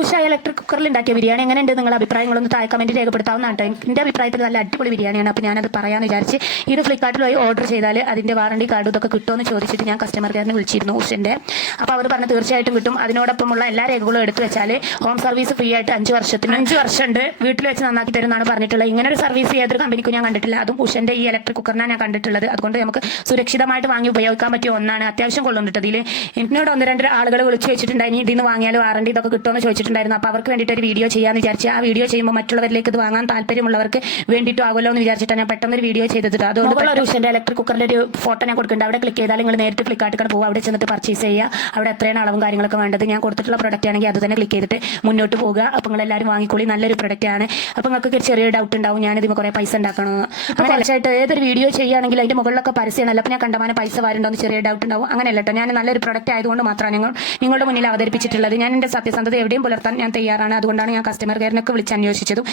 Usha electric കുക്കറിൽ ഉണ്ടാക്കിയ ബിരിയാണി എങ്ങനെയുണ്ട് നിങ്ങളുടെ അഭിപ്രായങ്ങളൊന്ന് താഴെ കമന്റ് രേഖപ്പെടുത്താവുന്നതാണ്. എൻ്റെ അഭിപ്രായത്തിൽ നല്ല അടിപൊളി ബിരിയാണിയാണ്. അപ്പോൾ ഞാനത് പറയാമെന്ന് വിചാരിച്ച് ഇത് ഫ്ലിപ്കാർട്ടിൽ പോയി ഓർഡർ ചെയ്താൽ അതിൻ്റെ വാറണ്ടി കാർഡ് ഇതൊക്കെ കിട്ടുമെന്ന് ചോദിച്ചിട്ട് ഞാൻ കസ്റ്റമർ കെയറിനെ വിളിച്ചിരുന്നു ഉഷൻ്റെ. അപ്പോൾ അവർ പറഞ്ഞ് തീർച്ചയായിട്ടും കിട്ടും. അതിനോടൊപ്പമുള്ള എല്ലാ രേഖകളും എടുത്തു വെച്ചാൽ ഹോം സർവീസ് ഫ്രീ ആയിട്ട് 5 വർഷമുണ്ട് വീട്ടിൽ വെച്ച് നന്നാക്കി തരുമെന്നാണ് പറഞ്ഞിട്ടുള്ളത്. ഇങ്ങനെ ഒരു സർവീസ് ഏതൊരു കമ്പനിക്കും ഞാൻ കണ്ടിട്ടില്ല. അതും ഉഷൻ്റെ ഈ ഇലക്ട്രിക് കുക്കറിനാണ് ഞാൻ കണ്ടിട്ടുള്ളത്. അതുകൊണ്ട് നമുക്ക് സുരക്ഷിതമായിട്ട് വാങ്ങി ഉപയോഗിക്കാൻ പറ്റിയ ഒന്നാണ്. അത്യാവശ്യം കൊള്ളുന്നുണ്ട്. ഇതിൽ എന്നോട് 1-2 ആളുകൾ വിളിച്ച് വെച്ചിട്ടുണ്ടായിരുന്നു ഇതിൽ നിന്ന് വാങ്ങിയാൽ വാറണ്ടി ഇതൊക്കെ കിട്ടുമെന്ന് ചോദിച്ചിട്ടുണ്ടായിരുന്നു. അപ്പോൾ അവർക്ക് വേണ്ടിയിട്ട് ഒരു വീഡിയോ ചെയ്യാമെന്ന് വിചാരിച്ചു. ആ വീഡിയോ ചെയ്യുമ്പോൾ മറ്റുള്ളവരിലേക്ക് ഇത് വാങ്ങാൻ താല്പര്യമുള്ളവർക്ക് വേണ്ടിയിട്ടും ആകുമല്ലോ എന്ന് വിചാരിച്ചിട്ടാണ് ഞാൻ പെട്ടെന്നൊരു വീഡിയോ ചെയ്തത്. അതുകൊണ്ട് ഒരു ഉഷൻ്റെ ഇലക്ട്രിക് കുക്കറിൻ്റെ ഒരു ഫോട്ടോ ഞാൻ കൊടുക്കുന്നുണ്ട്. അവിടെ ക്ലിക്ക് ചെയ്താൽ നിങ്ങൾ നേരിട്ട് ഫ്ലിപ്കാർട്ടിൽ പോകുക. അവിടെ ചെന്നിട്ട് പർച്ചേസ് ചെയ്യുക. അവിടെ എത്രയാണ് അളവും കാര്യങ്ങളൊക്കെ വേണ്ടത്. ഞാൻ കൊടുത്തിട്ടുള്ള പ്രൊഡക്റ്റ് ആണെങ്കിൽ അത് തന്നെ ക്ലിക്ക് ചെയ്തിട്ട് മുന്നോട്ട് പോകുക. അപ്പോൾ നിങ്ങൾ എല്ലാവരും വാങ്ങിക്കോളി. നല്ലൊരു പ്രൊഡക്റ്റ് ആണ്. അപ്പോൾ നിങ്ങൾക്ക് ചെറിയ ഡൗട്ട് ഉണ്ടാവും ഞാനിതിന് കുറേ പൈസ ഉണ്ടാക്കണമെന്ന്. അപ്പോൾ കുറച്ചായിട്ട് ഏതൊരു വീഡിയോ ചെയ്യുകയാണെങ്കിൽ അതിൻ്റെ മുകളിലൊക്കെ പരസ്യമാണല്ലോ. അപ്പോൾ ഞാൻ കണ്ടമാനം പൈസ വരുന്നുണ്ടോ ചെറിയ ഡൗട്ട് ഉണ്ടാവും. അങ്ങനെയല്ല കേട്ടോ. ഞാൻ നല്ലൊരു പ്രൊഡക്റ്റ് ആയതുകൊണ്ട് മാത്രമാണ് നിങ്ങളുടെ മുന്നിൽ അവതരിപ്പിച്ചിട്ടുള്ളത്. ഞാൻ എൻ്റെ സത്യസന്ധത എവിടെയും പുലർത്താൻ ഞാൻ തയ്യാറാണ്. അതുകൊണ്ടാണ് ഞാൻ കസ്റ്റമർ കെയറിനൊക്കെ വിളിച്ച് അന്വേഷിച്ചതും.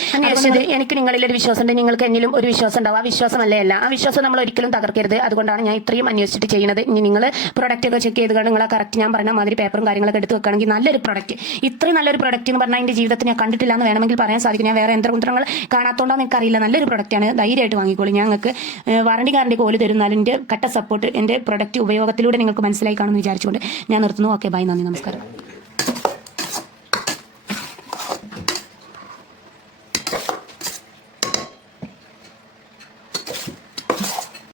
എനിക്ക് നിങ്ങളിലൊരു വിശ്വാസമുണ്ട്, നിങ്ങൾക്ക് എന്നിലും ഒരു വിശ്വാസം ഉണ്ടാവും. ആ വിശ്വാസമല്ലേ അല്ല, ആ വിശ്വാസം നമ്മൾ ഒരിക്കലും തകർക്കരുത്. അതുകൊണ്ടാണ് ഞാൻ ഇത്രയും അന്വേഷിച്ചിട്ട് ചെയ്യുന്നത്. ഇനി നിങ്ങൾ പ്രൊഡക്റ്റ് ഒക്കെ ചെക്ക് ചെയ്ത് നിങ്ങൾ കറക്റ്റ് ഞാൻ പറഞ്ഞ മാതിരി പേപ്പറും കാര്യങ്ങളൊക്കെ എടുത്ത് വെക്കുകയാണെങ്കിൽ നല്ലൊരു പ്രൊഡക്റ്റ്, ഇത്രയും നല്ലൊരു പ്രൊഡക്റ്റ് എന്ന് പറഞ്ഞാൽ എൻ്റെ ജീവിതത്തിൽ ഞാൻ കണ്ടിട്ടില്ല എന്ന് വേണമെങ്കിൽ പറയാൻ സാധിക്കും. ഞാൻ വേറെ യന്ത്രങ്ങൾ കാണാത്തോണ്ടാന്ന് എനിക്കറിയില്ല. നല്ലൊരു പ്രൊഡക്റ്റാണ്. ധൈര്യമായിട്ട് വാങ്ങിക്കോളൂ. ഞങ്ങൾക്ക് വാറണ്ടി കാർഡിൻ്റെ കോല് തരുന്നാലും എൻ്റെ കട്ട സപ്പോർട്ട് എൻ്റെ പ്രൊഡക്റ്റ് ഉപയോഗത്തിലൂടെ നിങ്ങൾക്ക് മനസ്സിലായി കാണുമെന്ന് വിചാരിച്ചുകൊണ്ട് ഞാൻ നിർത്തുന്നു. ഓക്കെ, ബൈ, നന്ദി, നമസ്കാരം.